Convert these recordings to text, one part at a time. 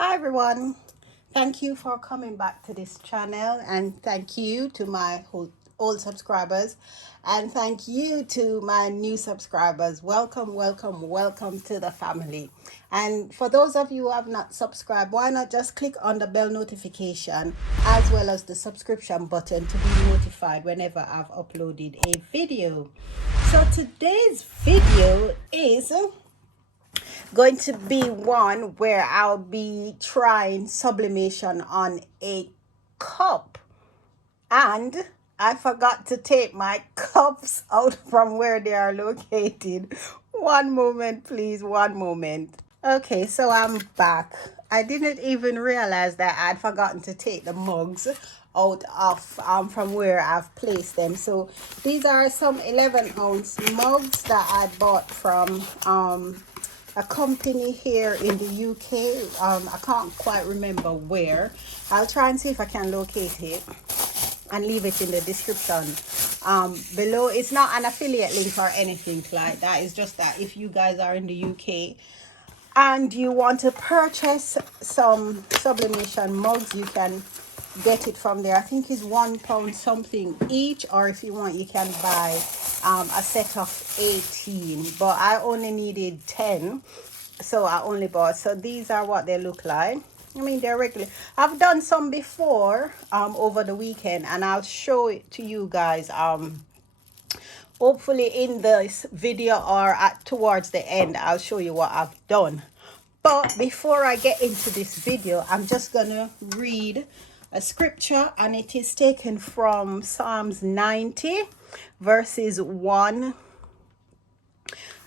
Hi everyone, thank you for coming back to this channel, and thank you to my old subscribers, and thank you to my new subscribers. Welcome to the family. And for those of you who have not subscribed, why not just click on the bell notification as well as the subscription button to be notified whenever I've uploaded a video. So today's video is going to be one where I'll be trying sublimation on a cup, and I forgot to take my cups out from where they are located. One moment please, one moment. Okay, so I'm back. I didn't even realize that I'd forgotten to take the mugs out of from where I've placed them. So these are some 11-ounce mugs that I bought from a company here in the UK. I can't quite remember where. I'll try and see if I can locate it and leave it in the description below. It's not an affiliate link or anything like that. It's just that if you guys are in the UK and you want to purchase some sublimation mugs, you can get it from there. I think it's £1 something each, or if you want you can buy a set of 18, but I only needed 10, so I only bought. So these are what they look like. I mean, they're regular. I've done some before over the weekend, and I'll show it to you guys hopefully in this video, or towards the end I'll show you what I've done. But before I get into this video, I'm just gonna read a scripture, and it is taken from Psalms 90 verses 1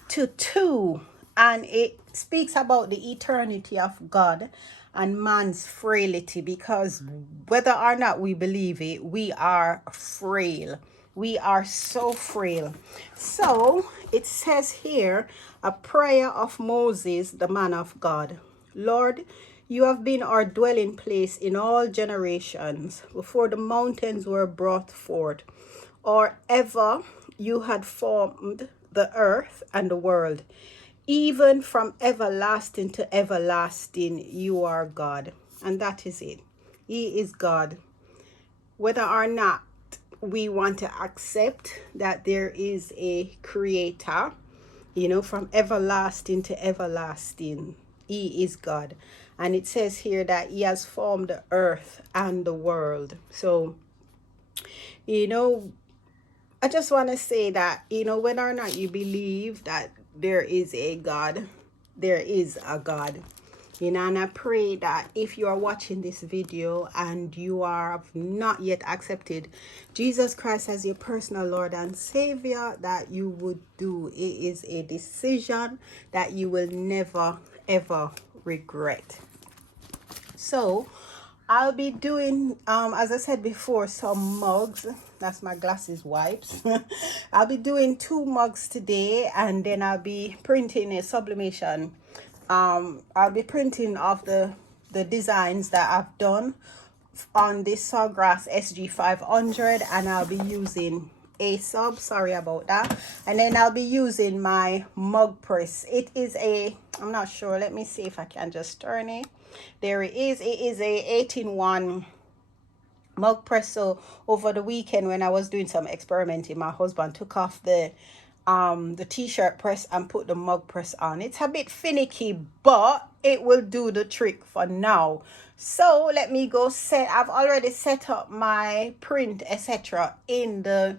to 2, and it speaks about the eternity of God and man's frailty, because whether or not we believe it, we are frail. We are so frail. So it says here, a prayer of Moses, the man of God. Lord, you have been our dwelling place in all generations, before the mountains were brought forth, or ever you had formed the earth and the world. Even from everlasting to everlasting, you are God. And that is it. He is God. Whether or not we want to accept that there is a creator, from everlasting to everlasting, he is God. And it says here that he has formed the earth and the world. So, I just want to say that, whether or not you believe that there is a God, there is a God. And I pray that if you are watching this video and you have not yet accepted Jesus Christ as your personal Lord and Savior, that you would do. It is a decision that you will never, ever regret. So I'll be doing, as I said before, some mugs. That's my glasses wipes. I'll be doing 2 mugs today, and then I'll be printing a sublimation. I'll be printing off the designs that I've done on this Sawgrass SG500, and I'll be using a sub, sorry about that, and then I'll be using my mug press. It is a, I'm not sure, let me see if I can just turn it. There it is. It is a 18-1 mug press. So over the weekend when I was doing some experimenting, my husband took off the t-shirt press and put the mug press on. It's a bit finicky, but it will do the trick for now. So let me go set, I've already set up my print etc in the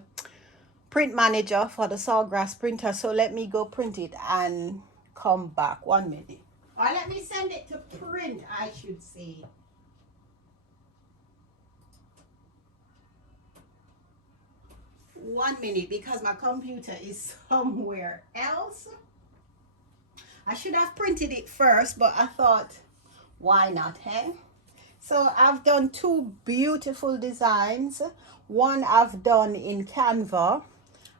print manager for the Sawgrass printer. So let me go print it and come back. 1 minute. Or let me send it to print, I should say. One minute, because my computer is somewhere else. I should have printed it first, but I thought, why not, eh? So I've done 2 beautiful designs. One I've done in Canva,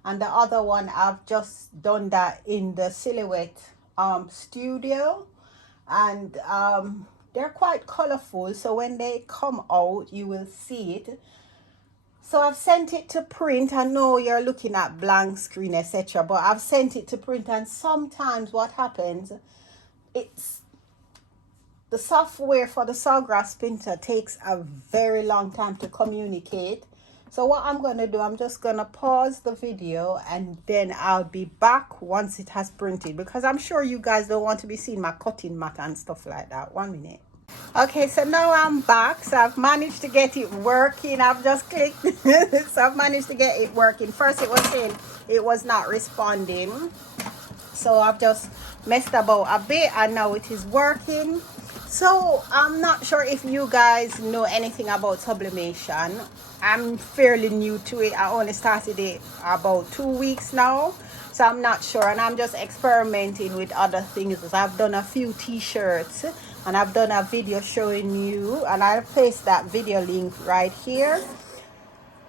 and the other one I've just done that in the Silhouette studio. And they're quite colorful, so when they come out you will see it. So I've sent it to print. I know you're looking at blank screen etc, but I've sent it to print, and sometimes what happens, it's the software for the sawgrass printer takes a very long time to communicate. So what I'm going to do, I'm just going to pause the video and then I'll be back once it has printed, because I'm sure you guys don't want to be seeing my cutting mat and stuff like that. 1 minute. Okay, so now I'm back. So I've managed to get it working. I've just clicked. So I've managed to get it working. First it was saying it was not responding. So I've just messed about a bit and now it is working. So I'm not sure if you guys know anything about sublimation. I'm fairly new to it. I only started it about 2 weeks now. So I'm not sure, and I'm just experimenting with other things. I've done a few t-shirts and I've done a video showing you, and I'll paste that video link right here.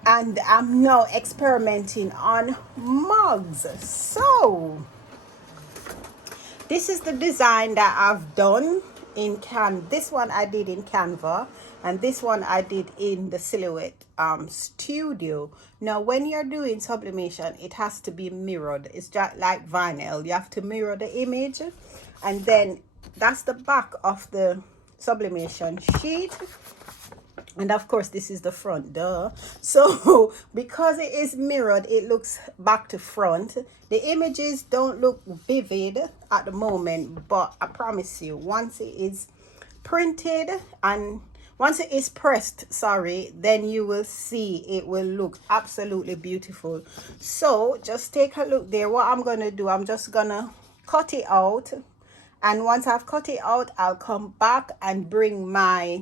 And I'm now experimenting on mugs. So this is the design that I've done in this one I did in Canva, and this one I did in the Silhouette Studio. Now when you're doing sublimation, it has to be mirrored. It's just like vinyl. You have to mirror the image, and then that's the back of the sublimation sheet. And of course this is the front, duh. So because it is mirrored, it looks back to front. The images don't look vivid at the moment, but I promise you, once it is printed and once it is pressed, sorry, then you will see it will look absolutely beautiful. So just take a look there. What I'm gonna do, I'm just gonna cut it out, and once I've cut it out, I'll come back and bring my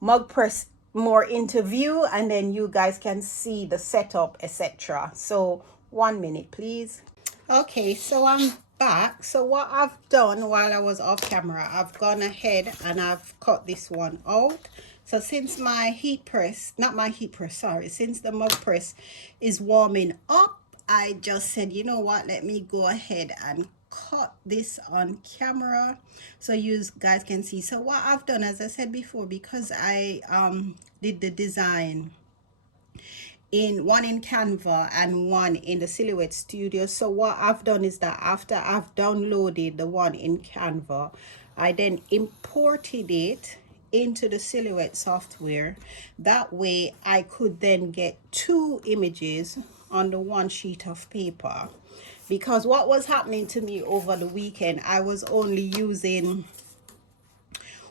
mug press more into view, and then you guys can see the setup, etc. So 1 minute please. Okay, so I'm back. So what I've done while I was off camera, I've gone ahead and I've cut this one out. So since my heat press, not my heat press, sorry, since the mug press is warming up, I just said, you know what, let me go ahead and cut this on camera so you guys can see. So what I've done, as I said before, because I did the design in one in Canva and one in the Silhouette Studio, so what I've done is that after I've downloaded the one in Canva, I then imported it into the Silhouette software. That way I could then get 2 images on the one sheet of paper, because what was happening to me over the weekend, I was only using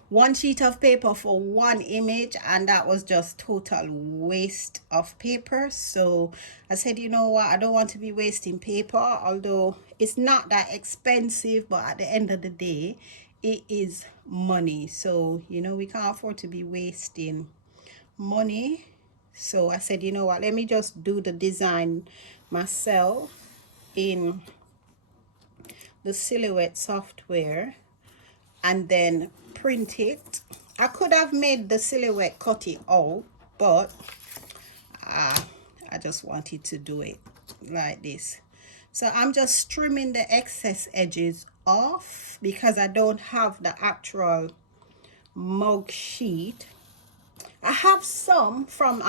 1 sheet of paper for 1 image, and that was just total waste of paper. So I said, you know what, I don't want to be wasting paper, although it's not that expensive, but at the end of the day it is money. So you know, we can't afford to be wasting money. So I said, you know what, let me just do the design myself in the Silhouette software and then print it. I could have made the Silhouette cut it out, but I just wanted to do it like this. So I'm just trimming the excess edges off because I don't have the actual mug sheet. I have some from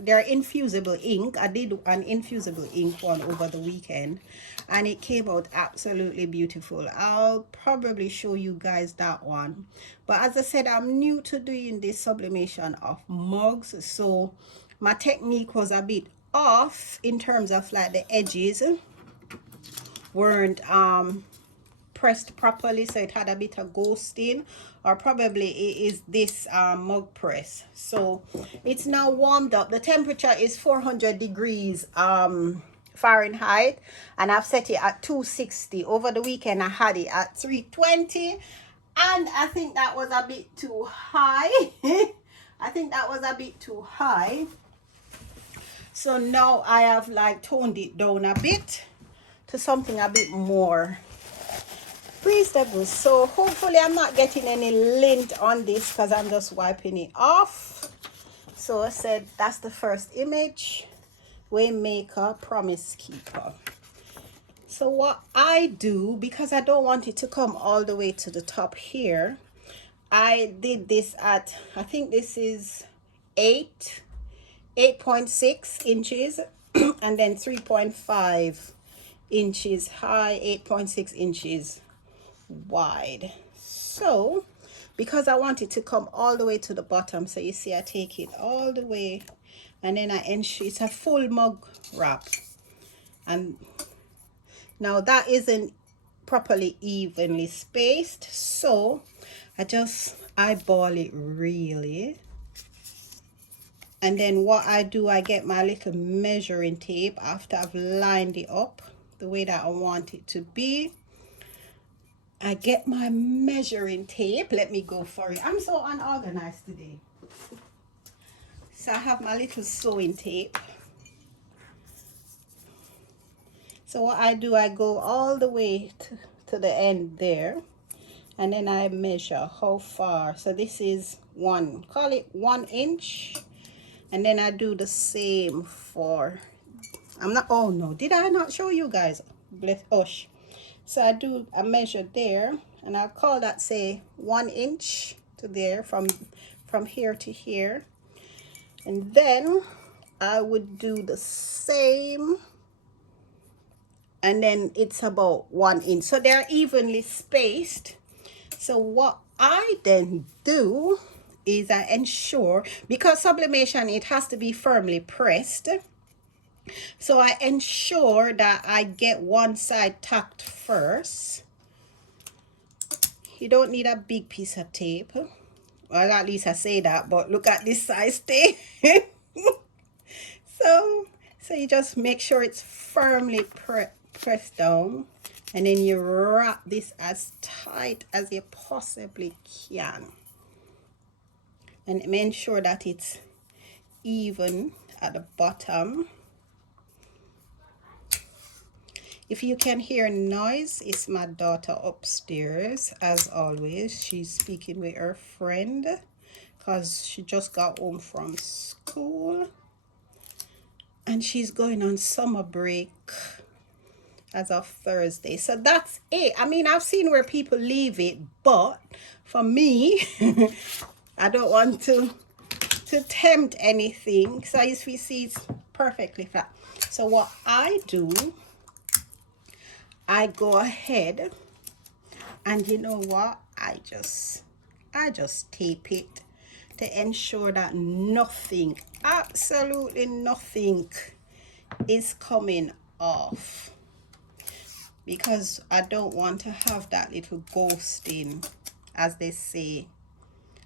their infusible ink. I did an infusible ink one over the weekend and it came out absolutely beautiful. I'll probably show you guys that one. But as I said, I'm new to doing this sublimation of mugs, so my technique was a bit off in terms of like the edges weren't pressed properly, so it had a bit of ghosting, or probably it is this mug press. So it's now warmed up. The temperature is 400 degrees Fahrenheit, and I've set it at 260. Over the weekend I had it at 320, and I think that was a bit too high. I think that was a bit too high. So now I have like toned it down a bit to something a bit more reasonable. So hopefully I'm not getting any lint on this because I'm just wiping it off. So I said that's the first image. Waymaker, promise keeper. So what I do, because I don't want it to come all the way to the top here, I did this at, I think this is 8.6 inches and then 3.5 inches high, 8.6 inches wide. So because I want it to come all the way to the bottom, so you see I take it all the way, and then I ensure it's a full mug wrap. And now that isn't properly evenly spaced, so I just eyeball it really. And then what I do, I get my little measuring tape after I've lined it up the way that I want it to be. I get my measuring tape. Let me go for it. I'm so unorganized today. So I have my little sewing tape. So what I do, I go all the way to the end there, and then I measure how far. So this is call it 1 inch, and then I do the same for, oh no, did I not show you guys? Bless hush. So I measure there, and I'll call that, say, 1 inch to there, from here to here. And then I would do the same, and then it's about 1 inch. So they're evenly spaced. So what I then do is I ensure, because sublimation, it has to be firmly pressed. So I ensure that I get one side tacked first. You don't need a big piece of tape. Well, at least I say that, but look at this size tape. So you just make sure it's firmly pressed down, and then you wrap this as tight as you possibly can. And make sure that it's even at the bottom. If you can hear noise, it's my daughter upstairs. As always, she's speaking with her friend because she just got home from school. And she's going on summer break as of Thursday. So that's it. I mean, I've seen where people leave it, but for me, I don't want to tempt anything. So as we see, it's perfectly flat. So what I do, I go ahead, and you know what? I just tape it to ensure that nothing, absolutely nothing, is coming off, because I don't want to have that little ghosting, as they say,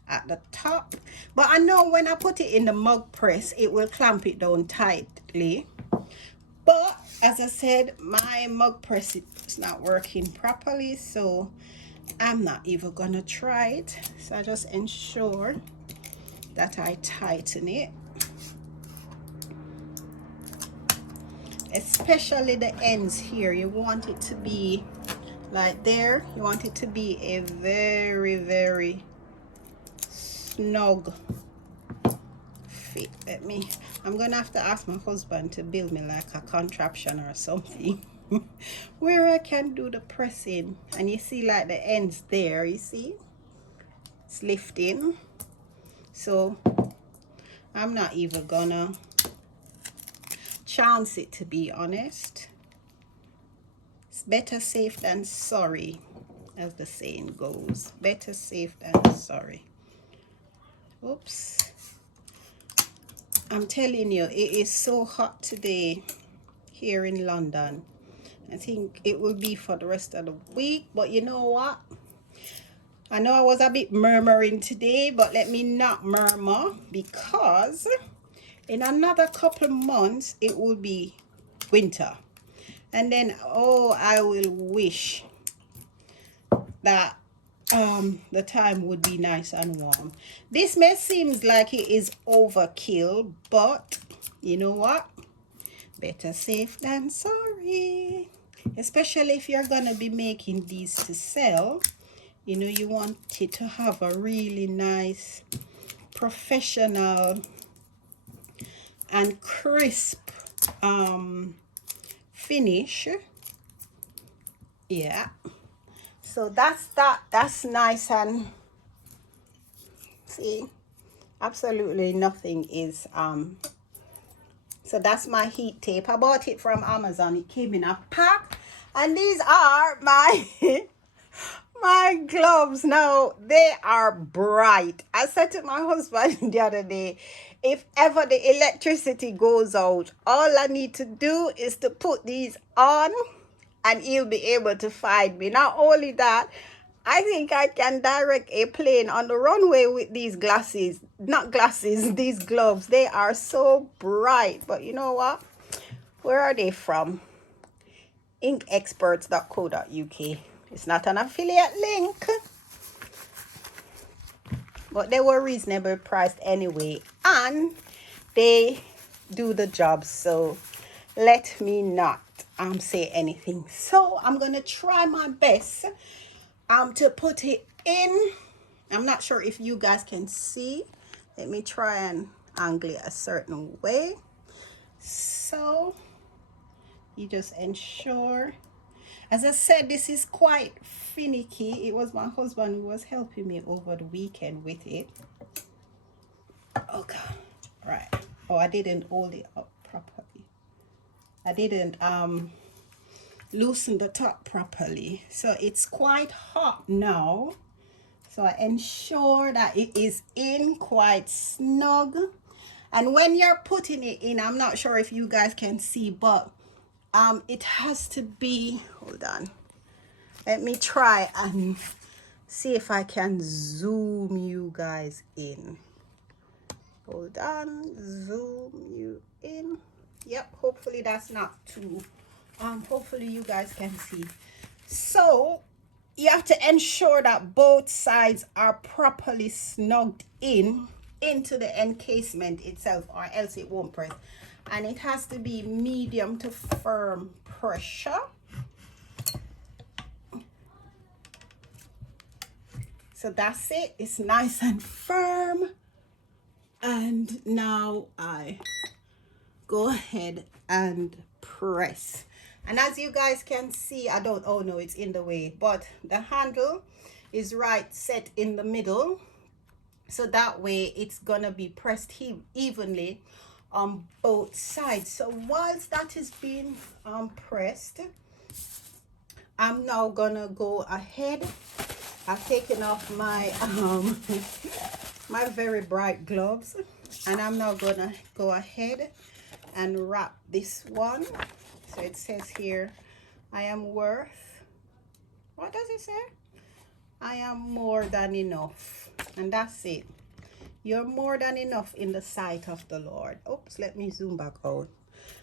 at the top. But I know when I put it in the mug press, it will clamp it down tightly. But as I said, my mug press is not working properly, so I'm not even gonna try it. So I just ensure that I tighten it, especially the ends here. You want it to be like there. You want it to be a very, very snug fit. I'm gonna have to ask my husband to build me like a contraption or something where I can do the pressing. And you see, like the ends there, you see it's lifting. So I'm not even gonna chance it, to be honest. It's better safe than sorry, as the saying goes. Better safe than sorry. Oops. I'm telling you, it is so hot today here in London. I think it will be for the rest of the week, but you know what? I know I was a bit murmuring today, but let me not murmur, because in another couple of months it will be winter. And then, oh, I will wish that the time would be nice and warm. This may seem like it is overkill, but you know what? Better safe than sorry. Especially if you're gonna be making these to sell. You know, you want it to have a really nice, professional and crisp finish. Yeah. So that's nice. And see, absolutely nothing is so that's my heat tape. I bought it from Amazon. It came in a pack, and these are my My gloves now, they are bright. I said to my husband the other day, if ever the electricity goes out, all I need to do is to put these on and he'll be able to find me. Not only that, I think I can direct a plane on the runway with these glasses. Not glasses, these gloves. They are so bright. But you know what? Where are they from? Inkexperts.co.uk. It's not an affiliate link, but they were reasonably priced anyway, and they do the job. So let me not say anything. So I'm gonna try my best to put it in. I'm not sure if you guys can see. Let me try and angle it a certain way. So you just ensure. As I said, this is quite finicky. It was my husband who was helping me over the weekend with it. Okay, right. Oh, I didn't hold it up properly. I didn't loosen the top properly. So it's quite hot now. So I ensure that it is in quite snug. And when you're putting it in, I'm not sure if you guys can see, but it has to be, hold on. Let me try and see if I can zoom you guys in. Hold on, zoom you in. Yep, hopefully that's not too, hopefully you guys can see. So you have to ensure that both sides are properly snugged in into the encasement itself, or else it won't press. And it has to be medium to firm pressure. So that's it. It's nice and firm. And now I go ahead and press. And as you guys can see, oh no, it's in the way, but the handle is right set in the middle. So that way it's gonna be pressed evenly on both sides. So whilst that is being pressed, I'm now gonna go ahead. I've taken off my my very bright gloves, and I'm now gonna go ahead and wrap this one. So it says here, I am worth, what does it say? I am more than enough. And that's it. You're more than enough in the sight of the Lord. Oops, let me zoom back out.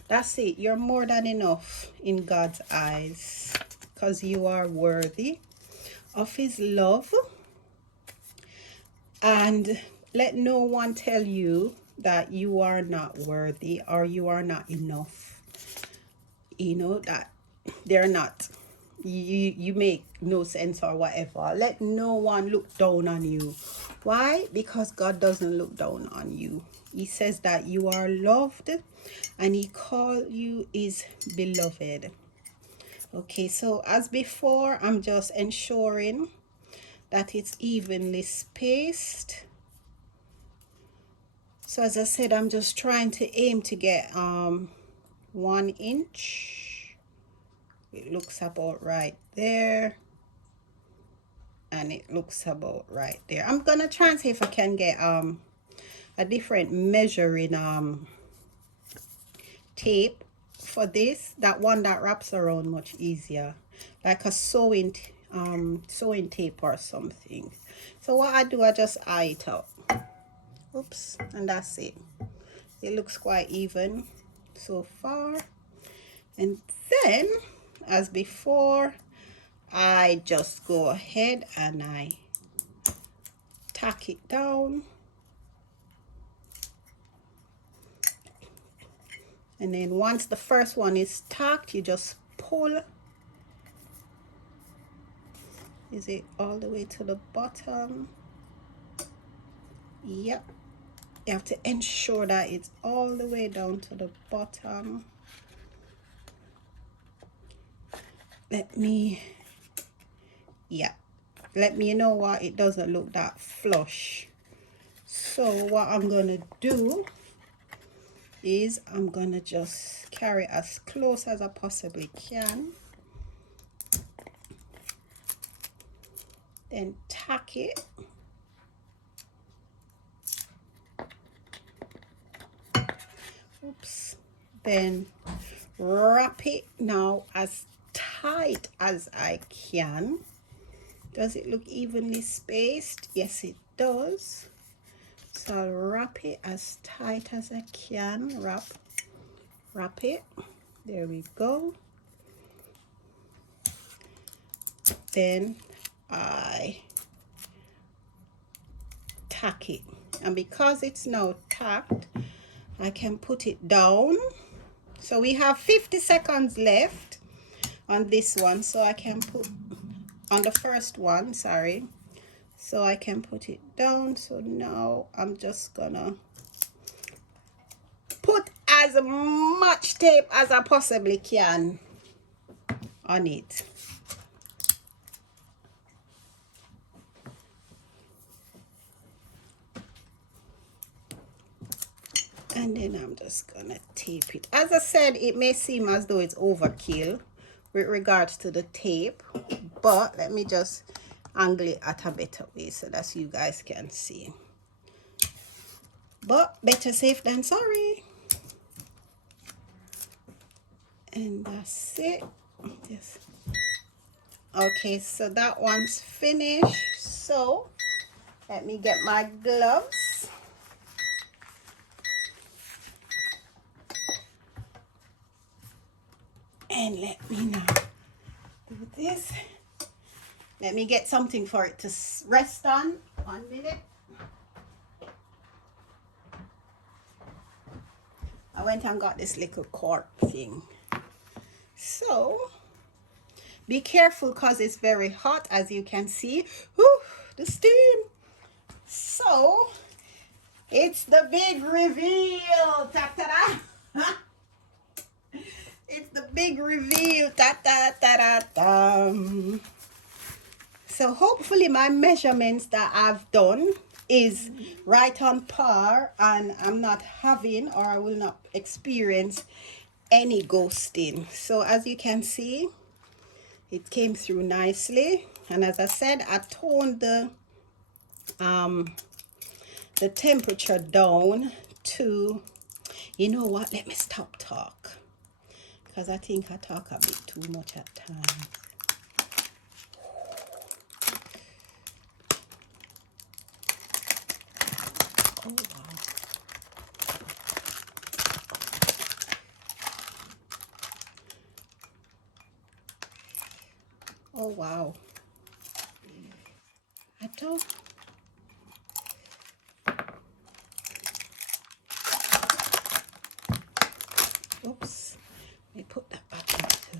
That's it. You're more than enough in God's eyes, because you are worthy of his love. And let no one tell you that you are not worthy or you are not enough. You know, that they're not. You make no sense or whatever. Let no one look down on you. Why? Because God doesn't look down on you. He says that you are loved and he called you his beloved. Okay, so as before, I'm just ensuring that it's evenly spaced. So as I said, I'm just trying to aim to get 1 inch. It looks about right there, and it looks about right there. I'm gonna try and see if I can get a different measuring tape for this, that one that wraps around much easier, like a sewing tape or something. So what I do, I just eye it out. Oops, and that's it. It looks quite even so far. And then, as before, I just go ahead and I tack it down. And then once the first one is tacked, you just pull. Is it all the way to the bottom? Yep. You have to ensure that it's all the way down to the bottom. Let me you know what, it doesn't look that flush. So what I'm gonna do is I'm gonna just carry as close as I possibly can. then tack it. Oops. Then wrap it now as tight as I can. Does it look evenly spaced? Yes, it does. So I'll wrap it as tight as I can. Wrap it. There we go. Then I tack it, and because it's now tacked, I can put it down. So we have 50 seconds left on this one, so I can put on the first one, sorry, so I can put it down. So now I'm just gonna put as much tape as I possibly can on it. And then I'm just gonna tape it. As I said, it may seem as though it's overkill with regards to the tape, but let me just angle it at a better way so that you guys can see. But better safe than sorry. And that's it. Yes. Okay, so that one's finished. So let me get my gloves. And let me now do this. Let me get something for it to rest on. 1 minute. I went and got this little cork thing. So be careful because it's very hot, as you can see. Whew, the steam. So it's the big reveal. Ta -ta -da. It's the big reveal. Ta -ta -ta -ta -ta. So hopefully my measurements that I've done is right on par, and I'm not having, or I will not experience, any ghosting. So as you can see, it came through nicely. And as I said, I toned the temperature down to, you know what, let me stop talk, because I think I talk a bit too much at times. Oh wow. Oh wow. I don't. Oops. Let me put that back into.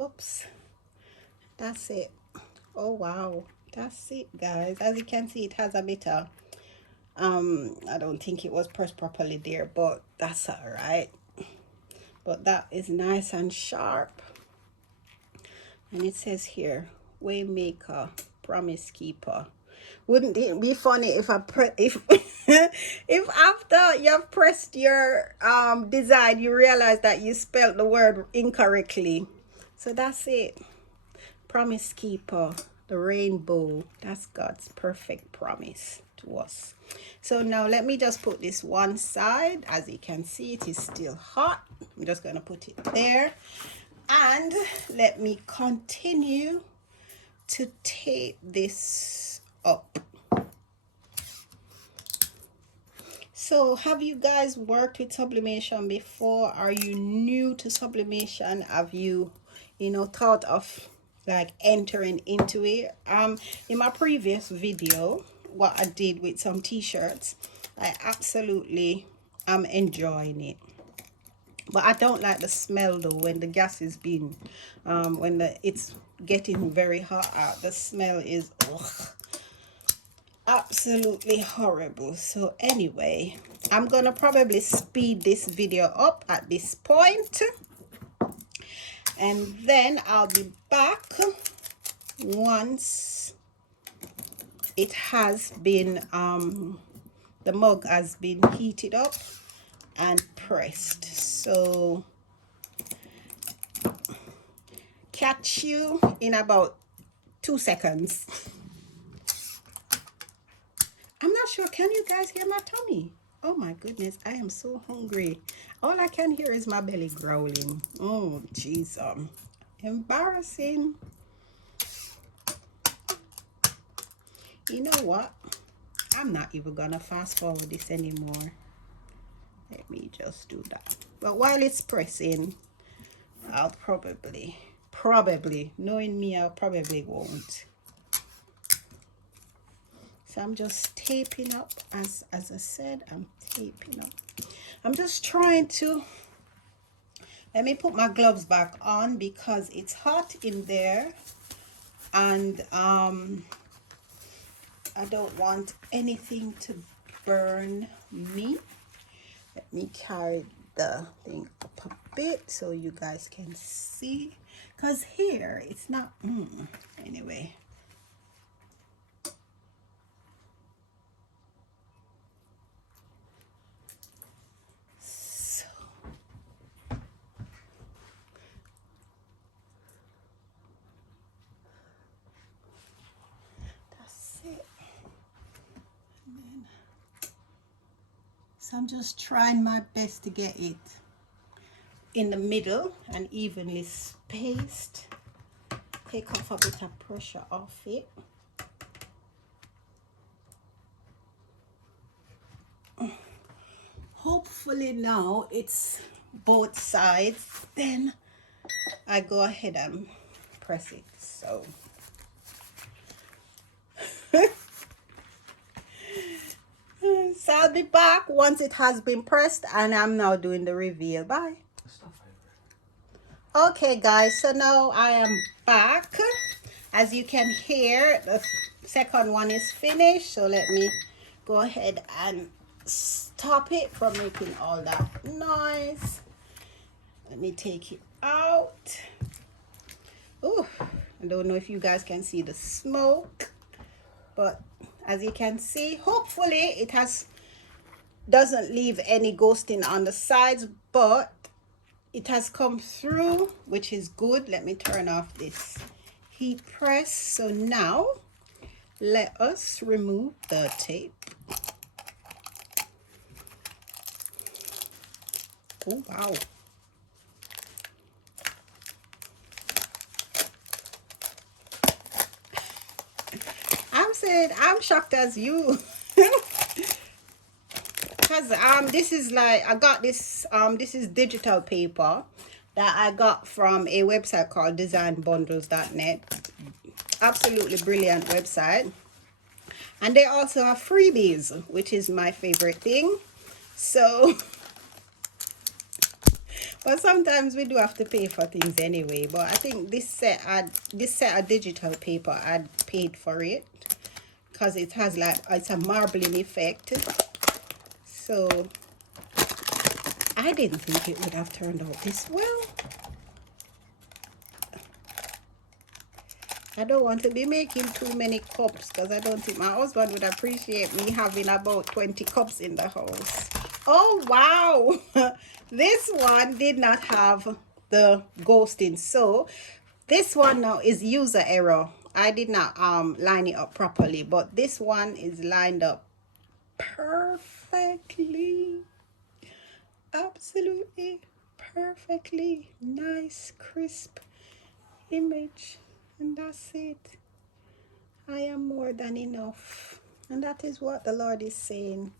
Oops. That's it. Oh wow. That's it, guys. As you can see, it has a bit of I don't think it was pressed properly there, but that's all right. But that is nice and sharp. And it says here, Waymaker, Promise Keeper. Wouldn't it be funny if if after you've pressed your design, you realize that you spelled the word incorrectly? So that's it. Promise Keeper, the rainbow. That's God's perfect promise to us. So now let me just put this one side. As you can see, it is still hot. I'm just going to put it there. And let me continue to tape this up. So have you guys worked with sublimation before? Are you new to sublimation? Have you thought of like entering into it? In my previous video, what I did with some t-shirts, I absolutely am enjoying it. But I don't like the smell though when the gas is being when it's getting very hot out. The smell is absolutely horrible. So anyway, I'm gonna probably speed this video up at this point, and then I'll be back once it has been the mug has been heated up and pressed. So catch you in about 2 seconds. I'm not sure. Can you guys hear my tummy? Oh my goodness, I am so hungry. All I can hear is my belly growling. Oh, jeez. Embarrassing. You know what? I'm not even gonna fast forward this anymore. Let me just do that. But while it's pressing, I'll probably, knowing me, I probably won't. So I'm just taping up, as I said, I'm taping up. I'm just trying to, let me put my gloves back on because it's hot in there, and I don't want anything to burn me. Let me carry the thing up a bit so you guys can see, because here it's not, anyway. So I'm just trying my best to get it in the middle and evenly spaced. Take off a bit of pressure off it. Hopefully now it's both sides. Then I go ahead and press it. So so I'll be back once it has been pressed, and I'm now doing the reveal. Bye. Okay guys, so now I am back. As you can hear, the second one is finished, so let me go ahead and stop it from making all that noise. Let me take it out. Oh, I don't know if you guys can see the smoke, but as you can see, hopefully it doesn't leave any ghosting on the sides, but it has come through, which is good. Let me turn off this heat press. So now let us remove the tape. Oh wow. I'm shocked as you. Because this is like, I got this this is digital paper that I got from a website called designbundles.net. Absolutely brilliant website, and they also have freebies, which is my favorite thing. So but sometimes we do have to pay for things anyway, but I think this set of digital paper, I'd paid for it because it has like, it's a marbling effect. So I didn't think it would have turned out this well. I don't want to be making too many cups because I don't think my husband would appreciate me having about 20 cups in the house. Oh wow. This one did not have the ghosting, so this one now is user error. I did not line it up properly, but this one is lined up perfectly. Absolutely perfectly. Nice crisp image, and that's it. I am more than enough, and that is what the Lord is saying.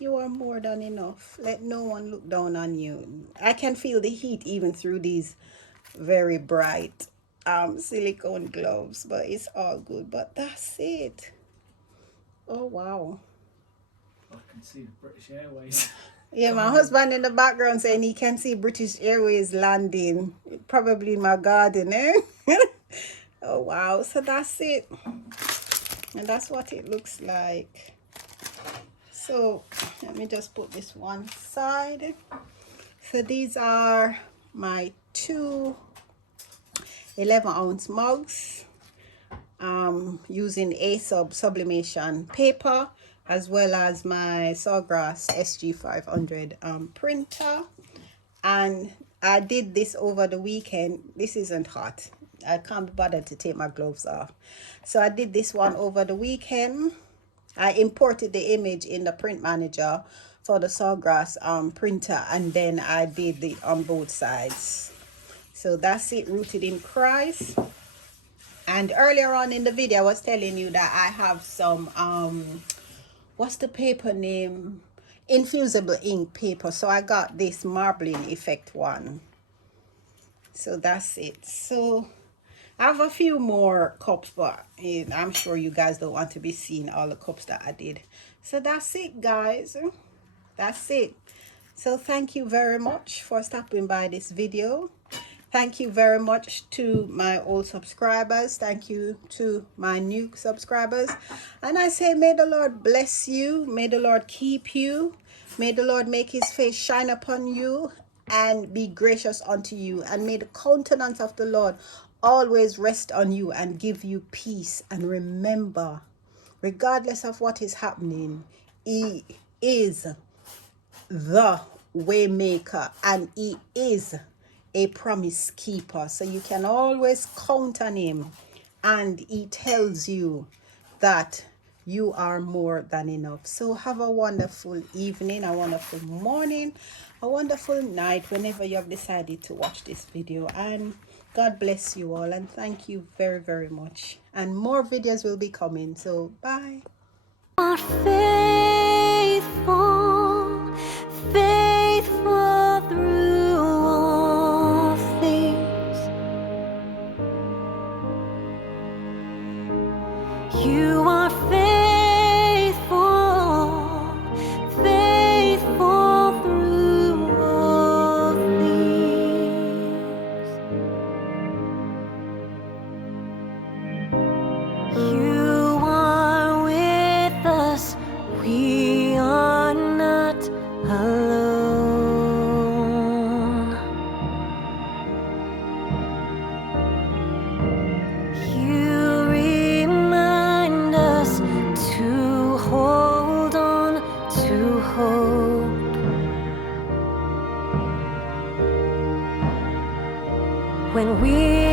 You are more than enough. Let no one look down on you. I can feel the heat even through these very bright silicone gloves, but it's all good. But that's it. Oh wow. I can see the British Airways. Yeah, my husband in the background saying he can see British Airways landing. Probably in my garden, eh? Oh wow. So that's it. And that's what it looks like. So let me just put this one side. So these are my two 11-ounce mugs, using a sublimation paper, as well as my Sawgrass SG500 printer. And I did this over the weekend. This isn't hot. I can't be bothered to take my gloves off. So I did this one over the weekend. I imported the image in the print manager for the Sawgrass printer, and then I did it on both sides. So that's it, rooted in Christ. And earlier on in the video I was telling you that I have some what's the paper name, infusible ink paper. So I got this marbling effect one. So that's it. So I have a few more cups, but I'm sure you guys don't want to be seeing all the cups that I did. So that's it, guys. That's it. So thank you very much for stopping by this video. Thank you very much to my old subscribers. Thank you to my new subscribers. And I say, may the Lord bless you. May the Lord keep you. May the Lord make his face shine upon you and be gracious unto you. And may the countenance of the Lord always rest on you and give you peace. And remember, regardless of what is happening, he is the way maker and he is a promise keeper. So you can always count on him, and he tells you that you are more than enough. So have a wonderful evening, a wonderful morning, a wonderful night whenever you have decided to watch this video. And God bless you all, and thank you very, very much. And more videos will be coming. So bye. Are faithful, faithful through all things. You are faithful, faithful through all things. You are with us, we are not alone. You remind us to hold on to hope when we